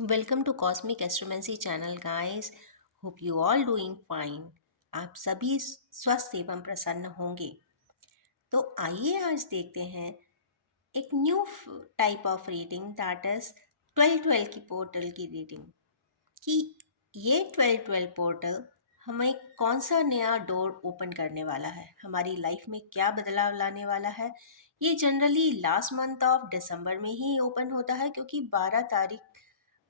Welcome to Cosmic Astromancy channel guys. Hope you all doing fine. आप सभी स्वस्थ एवं प्रसन्न होंगे। तो आइए आज देखते हैं एक new type of reading, that is 12-12 की पोर्टल की रीडिंग। कि ये 12-12 पोर्टल हमें कौन सा नया डोर ओपन करने वाला है, हमारी लाइफ में क्या बदलाव लाने वाला है। ये generally last month of December में ही ओपन होता है, क्योंकि 12 तारीख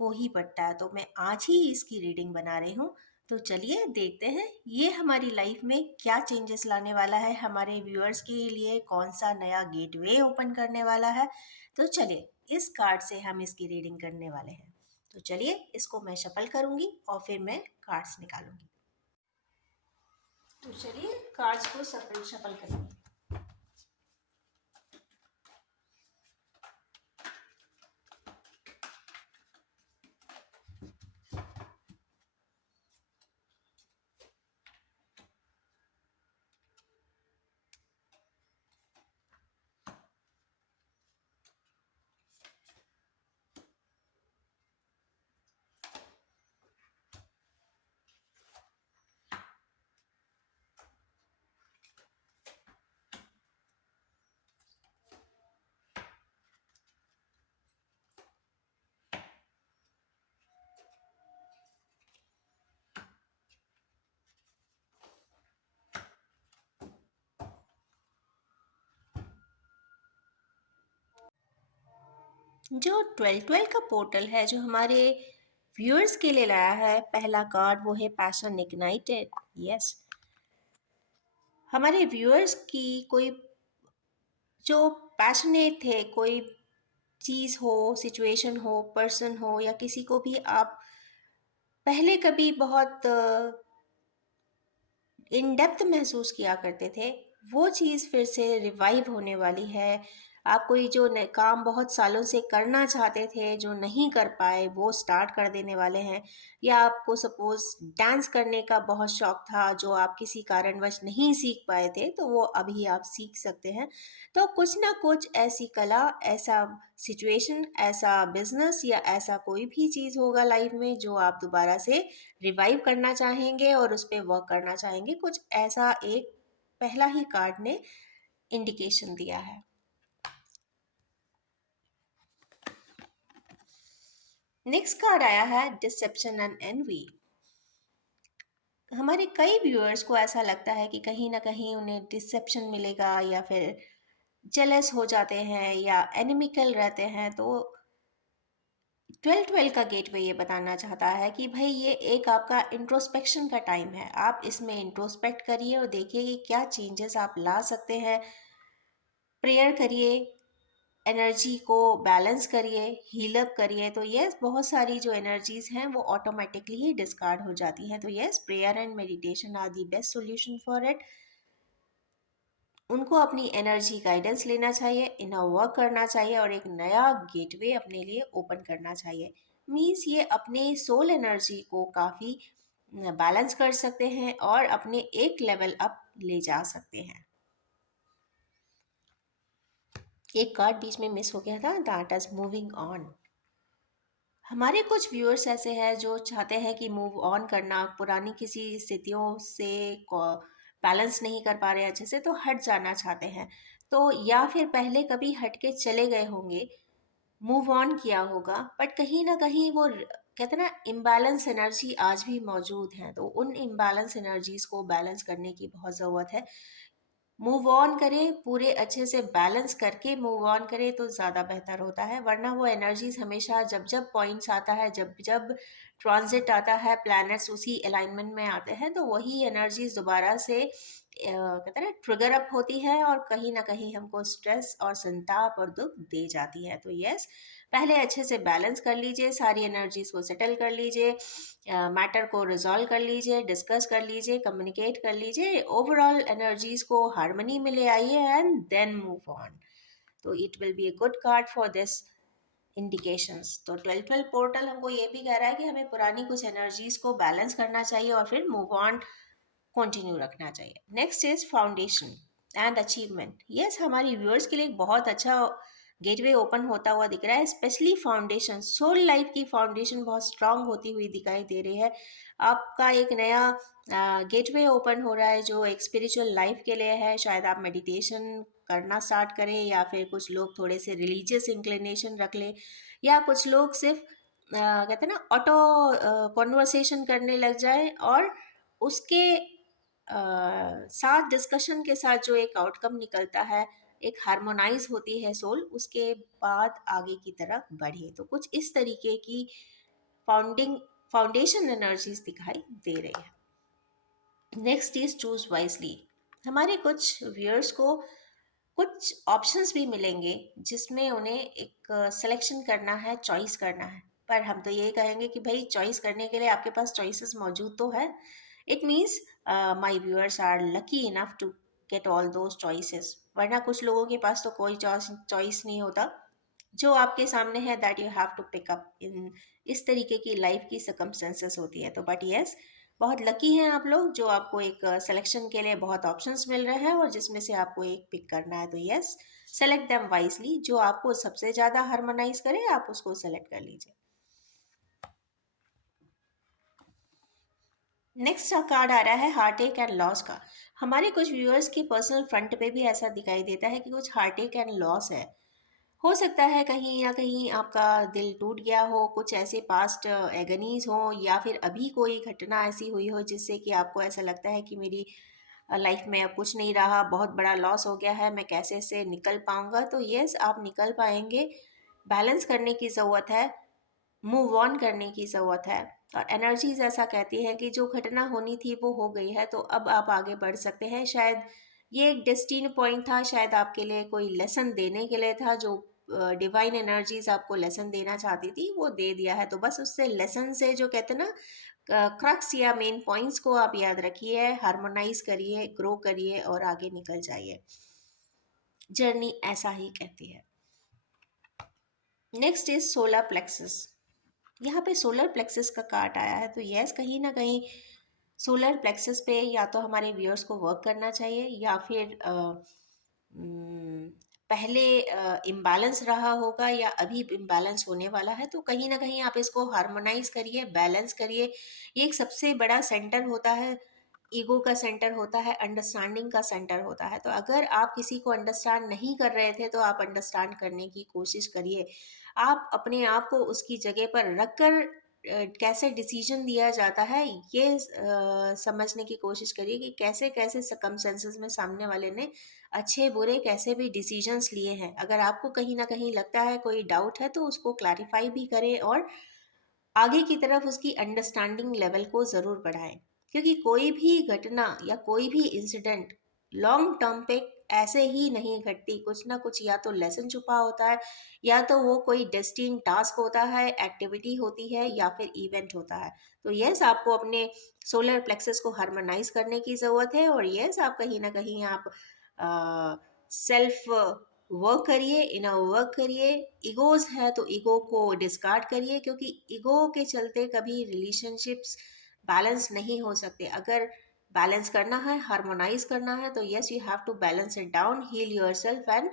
को ही पड़ता है। तो मैं आज ही इसकी रीडिंग बना रही हूँ। तो चलिए देखते हैं ये हमारी लाइफ में क्या चेंजेस लाने वाला है, हमारे व्यूअर्स के लिए कौन सा नया गेटवे ओपन करने वाला है। तो चलिए इस कार्ड से हम इसकी रीडिंग करने वाले हैं। तो चलिए इसको मैं शफल करूंगी और फिर मैं कार्ड्स निकालूंगी। तो चलिए कार्ड्स को शफल शफल करेंगे। जो 12-12 का पोर्टल है, जो हमारे व्यूअर्स के लिए लाया है पहला कार्ड, वो है पैशन इग्नाइटेड। यस, हमारे व्यूअर्स की कोई जो पैशनेट थे, कोई चीज़ हो, सिचुएशन हो, पर्सन हो, या किसी को भी आप पहले कभी बहुत इन डेप्थ महसूस किया करते थे, वो चीज़ फिर से रिवाइव होने वाली है। आप कोई जो काम बहुत सालों से करना चाहते थे, जो नहीं कर पाए, वो स्टार्ट कर देने वाले हैं। या आपको सपोज डांस करने का बहुत शौक था, जो आप किसी कारणवश नहीं सीख पाए थे, तो वो अभी आप सीख सकते हैं। तो कुछ ना कुछ ऐसी कला, ऐसा सिचुएशन, ऐसा बिजनेस या ऐसा कोई भी चीज़ होगा लाइफ में जो आप दोबारा से रिवाइव करना चाहेंगे और उस पर वर्क करना चाहेंगे। कुछ ऐसा एक पहला ही कार्ड ने इंडिकेशन दिया है। नेक्स्ट कार्ड आया है डिसेप्शन एंड एनवी। हमारे कई व्यूअर्स को ऐसा लगता है कि कहीं ना कहीं उन्हें डिसेप्शन मिलेगा, या फिर जेलस हो जाते हैं, या एनिमिकल रहते हैं। तो 12-12 का गेटवे ये बताना चाहता है कि भाई ये एक आपका इंट्रोस्पेक्शन का टाइम है। आप इसमें इंट्रोस्पेक्ट करिए और देखिए कि क्या चेंजेस आप ला सकते हैं। प्रेयर करिए, एनर्जी को बैलेंस करिए, हील अप करिए। तो यस, बहुत सारी जो एनर्जीज हैं वो ऑटोमेटिकली ही डिस्कार्ड हो जाती हैं। तो yes, prayer and meditation are the best solution for it. उनको अपनी एनर्जी गाइडेंस लेना चाहिए, इनर वर्क करना चाहिए और एक नया गेटवे अपने लिए ओपन करना चाहिए। मीन्स ये अपने सोल एनर्जी को काफ़ी बैलेंस कर सकते हैं और अपने एक लेवल अप ले जा सकते हैं। एक कार्ड बीच में मिस हो गया था, दैट इज मूविंग ऑन। हमारे कुछ व्यूअर्स ऐसे हैं जो चाहते हैं कि मूव ऑन करना, पुरानी किसी स्थितियों से बैलेंस नहीं कर पा रहे अच्छे से, तो हट जाना चाहते हैं। तो या फिर पहले कभी हट के चले गए होंगे, मूव ऑन किया होगा, बट कहीं ना कहीं वो कहते हैं ना, इम्बैलेंस एनर्जी आज भी मौजूद है। तो उन इम्बैलेंस एनर्जीज को बैलेंस करने की बहुत ज़रूरत है। मूव ऑन करें, पूरे अच्छे से बैलेंस करके मूव ऑन करें तो ज़्यादा बेहतर होता है। वरना वो एनर्जीज हमेशा जब जब पॉइंट्स आता है, जब जब ट्रांजिट आता है, प्लैनेट्स उसी अलाइनमेंट में आते हैं, तो वही एनर्जीज दोबारा से कहते हैं ना, ट्रिगर अप होती है और कहीं ना कहीं हमको स्ट्रेस और संताप और दुख दे जाती है। तो यस, पहले अच्छे से बैलेंस कर लीजिए, सारी एनर्जीज को सेटल कर लीजिए, मैटर को रिजॉल्व कर लीजिए, डिस्कस कर लीजिए, कम्युनिकेट कर लीजिए, ओवरऑल एनर्जीज को हार्मनी में ले आइए एंड देन मूव ऑन। तो it will be a good card for this indications. तो 12-12 पोर्टल हमको ये भी कह रहा है कि हमें पुरानी कुछ एनर्जीज को बैलेंस करना चाहिए और फिर मूव ऑन कंटिन्यू रखना चाहिए। Next is foundation and achievement. Yes, हमारी व्यूअर्स के लिए एक बहुत अच्छा गेटवे ओपन होता हुआ दिख रहा है, स्पेशली फाउंडेशन, सोल लाइफ की फाउंडेशन बहुत स्ट्रांग होती हुई दिखाई दे रही है। आपका एक नया गेटवे ओपन हो रहा है जो एक स्पिरिचुअल लाइफ के लिए है। शायद आप मेडिटेशन करना स्टार्ट करें, या फिर कुछ लोग थोड़े से रिलीजियस इंक्लिनेशन रख लें, या कुछ लोग सिर्फ कहते हैं ना ऑटो कॉन्वर्सेशन करने लग जाए, और उसके साथ डिस्कशन के साथ जो एक आउटकम निकलता है, एक हार्मोनाइज होती है सोल, उसके बाद आगे की तरफ बढ़े। तो कुछ इस तरीके की फाउंडिंग फाउंडेशन एनर्जीज दिखाई दे रही है। Next is choose wisely. हमारे कुछ व्यूअर्स को कुछ ऑप्शंस भी मिलेंगे जिसमें उन्हें एक सिलेक्शन करना है, चॉइस करना है। पर हम तो ये कहेंगे कि भाई चॉइस करने के लिए आपके पास चॉइसेस मौजूद तो है। It means my viewers are lucky enough to get all those choices, वरना कुछ लोगों के पास तो कोई चॉइस नहीं होता। जो आपके सामने है that you have to pick up in, इस तरीके की लाइफ की सर्कमस्टेंसेस होती है। तो बट यस, बहुत लकी हैं आप लोग जो आपको एक सिलेक्शन के लिए बहुत ऑप्शंस मिल रहे हैं और जिसमें से आपको एक पिक करना है। तो यस, सेलेक्ट देम वाइजली, जो आपको सबसे ज़्यादा हार्मोनाइज करे आप उसको सेलेक्ट कर लीजिए। नेक्स्ट कार्ड आ रहा है हार्ट एक एंड लॉस का। हमारे कुछ व्यूअर्स के पर्सनल फ्रंट पे भी ऐसा दिखाई देता है कि कुछ हार्ट एक एंड लॉस है। हो सकता है कहीं या कहीं आपका दिल टूट गया हो, कुछ ऐसे पास्ट एगनीज हो, या फिर अभी कोई घटना ऐसी हुई हो जिससे कि आपको ऐसा लगता है कि मेरी लाइफ में अब कुछ नहीं रहा, बहुत बड़ा लॉस हो गया है, मैं कैसे से निकल पाऊंगा। तो यस, आप निकल पाएंगे। बैलेंस करने की ज़रूरत है, मूव ऑन करने की ज़रूरत है। और एनर्जीज ऐसा कहती हैं कि जो घटना होनी थी वो हो गई है, तो अब आप आगे बढ़ सकते हैं। शायद ये एक डेस्टिनी पॉइंट था, शायद आपके लिए कोई लेसन देने के लिए था, जो डिवाइन एनर्जीज आपको लेसन देना चाहती थी वो दे दिया है। तो बस उससे लेसन से, जो कहते हैं ना क्रक्स या मेन पॉइंट्स को आप याद रखिए, हार्मोनाइज करिए, ग्रो करिए और आगे निकल जाइए। जर्नी ऐसा ही कहती है। Next is solar plexus. यहाँ पे सोलर प्लेक्सस का कार्ड आया है। तो यस, कहीं ना कहीं सोलर प्लेक्सस पे या तो हमारे व्यूअर्स को वर्क करना चाहिए, या फिर पहले इम्बैलेंस रहा होगा या अभी इम्बैलेंस होने वाला है। तो कहीं ना कहीं आप इसको हार्मोनाइज करिए, बैलेंस करिए। ये एक सबसे बड़ा सेंटर होता है, ईगो का सेंटर होता है, अंडरस्टैंडिंग का सेंटर होता है। तो अगर आप किसी को अंडरस्टैंड नहीं कर रहे थे तो आप अंडरस्टैंड करने की कोशिश करिए। आप अपने आप को उसकी जगह पर रखकर कैसे डिसीजन दिया जाता है ये समझने की कोशिश करिए कि कैसे कैसे सर्कमस्टेंसेस में सामने वाले ने अच्छे बुरे कैसे भी डिसीजंस लिए हैं। अगर आपको कहीं ना कहीं लगता है, कोई डाउट है, तो उसको क्लैरिफाई भी करें और आगे की तरफ उसकी अंडरस्टैंडिंग लेवल को ज़रूर बढ़ाएं। क्योंकि कोई भी घटना या कोई भी इंसिडेंट लॉन्ग टर्म पे ऐसे ही नहीं घटती, कुछ ना कुछ या तो लेसन छुपा होता है, या तो वो कोई डेस्टिन टास्क होता है, एक्टिविटी होती है, या फिर इवेंट होता है। तो यस, आपको अपने सोलर प्लेक्सस को हार्मोनाइज करने की ज़रूरत है, और यस, आप कहीं ना कहीं आप सेल्फ वर्क करिए, इनर वर्क करिए। ईगोज है तो ईगो को डिस्कार्ड करिए, क्योंकि ईगो के चलते कभी रिलेशनशिप्स बैलेंस नहीं हो सकते। अगर बैलेंस करना है, हार्मोनाइज करना है, तो yes, you have to balance it down, heal yourself and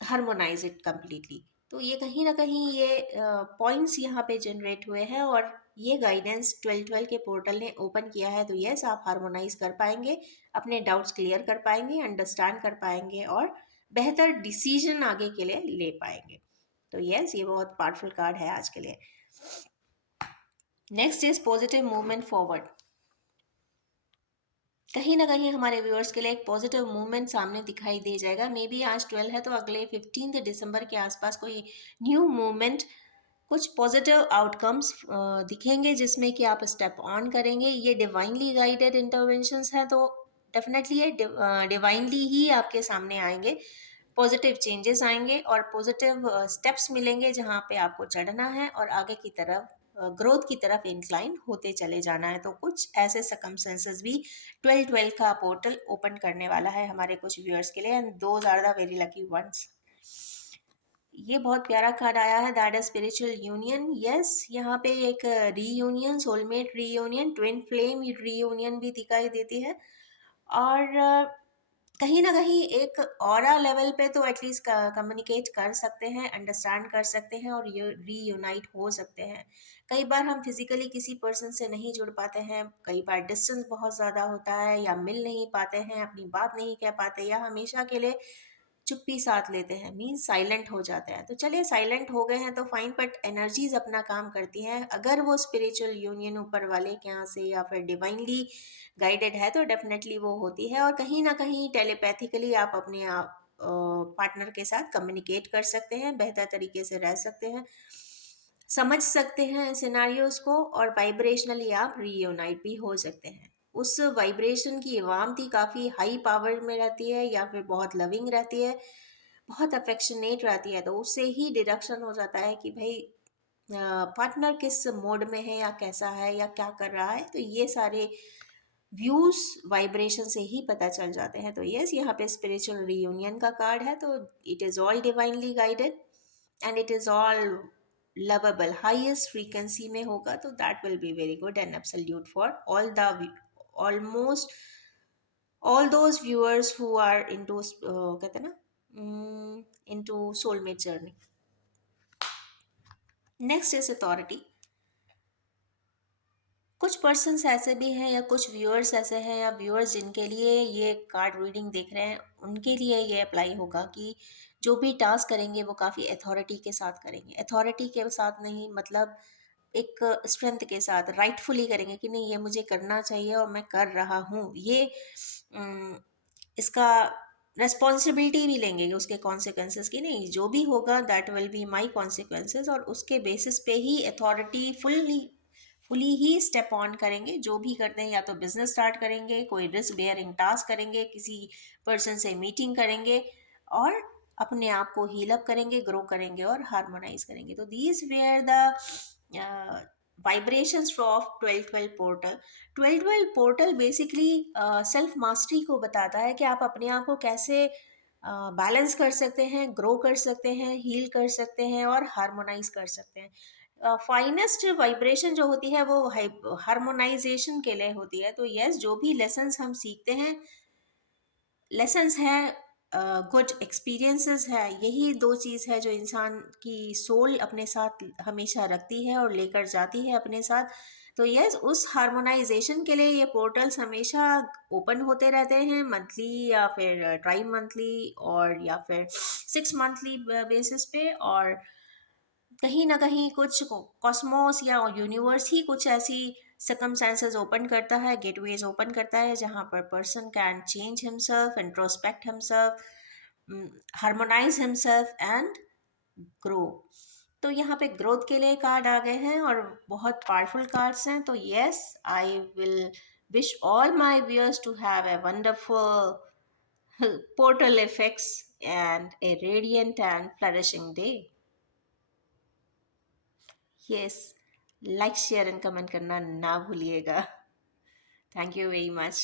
harmonize it completely. तो ये कहीं ना कहीं ये पॉइंट्स यहाँ पे जनरेट हुए हैं, और ये गाइडेंस 1212 के पोर्टल ने ओपन किया है। तो यस, आप हार्मोनाइज कर पाएंगे, अपने डाउट्स क्लियर कर पाएंगे, अंडरस्टैंड कर पाएंगे, और बेहतर डिसीजन आगे के लिए ले पाएंगे। तो यस, ये बहुत पावरफुल कार्ड है आज के लिए। Next is positive movement forward. कहीं ना कहीं हमारे व्यूअर्स के लिए एक पॉजिटिव मूवमेंट सामने दिखाई दे जाएगा। मे बी आज 12 है तो अगले 15 दिसंबर के आसपास कोई न्यू मूवमेंट, कुछ पॉजिटिव आउटकम्स दिखेंगे जिसमें कि आप स्टेप ऑन करेंगे। ये डिवाइनली गाइडेड इंटरवेंशंस हैं, तो डेफिनेटली ये डिवाइनली ही आपके सामने आएंगे। पॉजिटिव चेंजेस आएंगे और पॉजिटिव स्टेप्स मिलेंगे जहाँ पे आपको चढ़ना है और आगे की तरफ ग्रोथ की तरफ इंक्लाइन होते चले जाना है। तो कुछ ऐसे सर्कमस्टेंसेस भी 1212 का पोर्टल ओपन करने वाला है हमारे कुछ व्यूअर्स के लिए, and those are the very lucky ones. ये बहुत प्यारा कार्ड आया है, that is spiritual union. Yes, यहाँ पे एक reunion, soulmate reunion, twin flame reunion भी दिखाई देती है। और कहीं न कहीं एक ऑरा लेवल पे तो एटलीस्ट कम्युनिकेट कर सकते हैं, अंडरस्टैंड कर सकते हैं और रीयूनाइट हो सकते हैं। कई बार हम फिज़िकली किसी पर्सन से नहीं जुड़ पाते हैं, कई बार डिस्टेंस बहुत ज़्यादा होता है या मिल नहीं पाते हैं, अपनी बात नहीं कह पाते या हमेशा के लिए चुप्पी साध लेते हैं, मीन्स साइलेंट हो जाते हैं। तो चलिए साइलेंट हो गए हैं तो फाइन, बट एनर्जीज अपना काम करती हैं। अगर वो स्पिरिचुअल यूनियन ऊपर वाले के यहाँ से या फिर डिवाइनली गाइडेड है तो डेफिनेटली वो होती है, और कहीं ना कहीं टेलीपैथिकली आप अपने आप पार्टनर के साथ कम्युनिकेट कर सकते हैं, बेहतर तरीके से रह सकते हैं, समझ सकते हैं सिनारियोज को, और वाइब्रेशनली आप रीयूनाइट भी हो सकते हैं। उस वाइब्रेशन की वामती काफ़ी हाई पावर में रहती है या फिर बहुत लविंग रहती है, बहुत अफेक्शनेट रहती है, तो उससे ही डिडक्शन हो जाता है कि भाई पार्टनर किस मोड में है या कैसा है या क्या कर रहा है। तो ये सारे व्यूज वाइब्रेशन से ही पता चल जाते हैं। तो यस, यहाँ पे स्पिरिचुअल रियूनियन का कार्ड है, तो it is all divinely guided and it is all lovable, highest frequency में होगा तो that will be very good and absolute for all the almost all those viewers who are into कहते हैं ना, into soulmate journey. Next is authority. कुछ persons ऐसे भी हैं या कुछ व्यूअर्स ऐसे हैं या व्यूअर्स जिनके लिए ये कार्ड रीडिंग देख रहे हैं, उनके लिए ये अप्लाई होगा कि जो भी टास्क करेंगे वो काफ़ी अथॉरिटी के साथ करेंगे। अथॉरिटी के साथ नहीं, मतलब एक स्ट्रेंथ के साथ राइटफुली करेंगे कि नहीं, ये मुझे करना चाहिए और मैं कर रहा हूँ। ये इसका रेस्पॉन्सिबिलिटी भी लेंगे उसके कॉन्सिक्वेंसेस की, नहीं जो भी होगा that will be my consequences, और उसके बेसिस पे ही अथॉरिटी फुली ही स्टेप ऑन करेंगे। जो भी करते हैं, या तो बिजनेस स्टार्ट करेंगे, कोई रिस्क बेयरिंग टास्क करेंगे, किसी पर्सन से मीटिंग करेंगे, और अपने आप को हील अप करेंगे, ग्रो करेंगे और हार्मोनाइज करेंगे। तो these where the vibrations of 12-12 portal. 12-12 portal basically self mastery को बताता है कि आप अपने आप को कैसे बैलेंस कर सकते हैं, ग्रो कर सकते हैं, हील कर सकते हैं और हार्मोनाइज कर सकते हैं। फाइनेस्ट वाइब्रेशन जो होती है वो हार्मोनाइजेशन के लिए होती है। तो यस, जो भी लेसन्स हम सीखते हैं, लेसन्स हैं, गुड एक्सपीरियंसेस है, यही दो चीज़ है जो इंसान की सोल अपने साथ हमेशा रखती है और लेकर जाती है अपने साथ। तो यस, उस हार्मोनाइजेशन के लिए ये पोर्टल्स हमेशा ओपन होते रहते हैं, मंथली या फिर ट्राई मंथली और या फिर 6 मंथली बेसिस पे। और कहीं ना कहीं कुछ कॉस्मोस या यूनिवर्स ही कुछ ऐसी circumstances ओपन करता है, गेटवेज ओपन करता है, जहाँ पर person can change himself, introspect himself, harmonise himself and grow. तो यहाँ पे ग्रोथ के लिए कार्ड आ गए हैं और बहुत पावरफुल कार्ड्स हैं। तो yes, I will wish all my viewers to have a wonderful portal effects and a radiant and flourishing day. Yes, like share and comment करना ना भूलिएगा। Thank you very much.